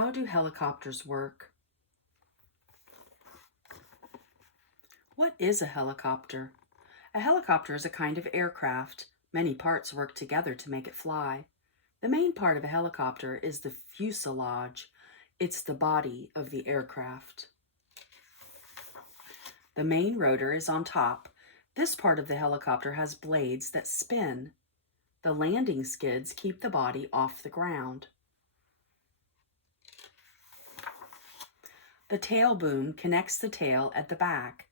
How do helicopters work? What is a helicopter? A helicopter is a kind of aircraft. Many parts work together to make it fly. The main part of a helicopter is the fuselage. It's the body of the aircraft. The main rotor is on top. This part of the helicopter has blades that spin. The landing skids keep the body off the ground. The tail boom connects the tail at the back.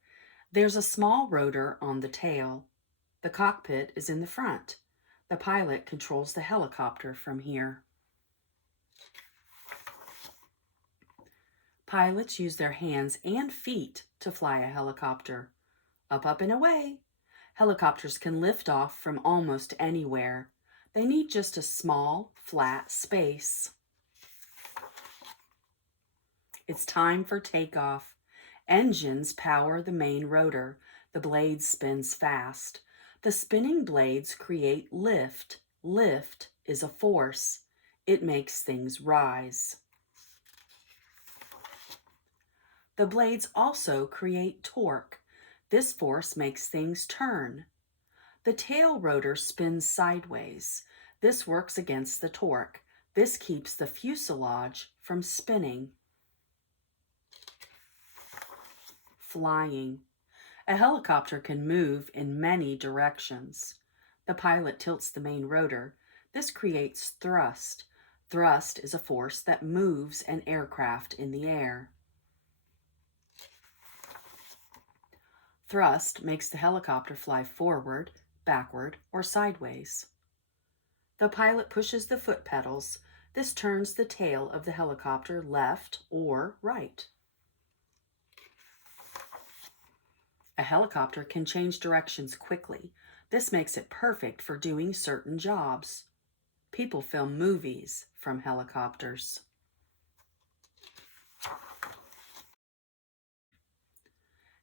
There's a small rotor on the tail. The cockpit is in the front. The pilot controls the helicopter from here. Pilots use their hands and feet to fly a helicopter. Up, up, and away. Helicopters can lift off from almost anywhere. They need just a small, flat space. It's time for takeoff. Engines power the main rotor. The blade spins fast. The spinning blades create lift. Lift is a force. It makes things rise. The blades also create torque. This force makes things turn. The tail rotor spins sideways. This works against the torque. This keeps the fuselage from spinning. Flying. A helicopter can move in many directions. The pilot tilts the main rotor. This creates thrust. Thrust is a force that moves an aircraft in the air. Thrust makes the helicopter fly forward, backward, or sideways. The pilot pushes the foot pedals. This turns the tail of the helicopter left or right. A helicopter can change directions quickly. This makes it perfect for doing certain jobs. People film movies from helicopters.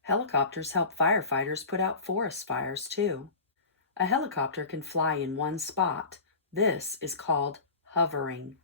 Helicopters help firefighters put out forest fires too. A helicopter can fly in one spot. This is called hovering.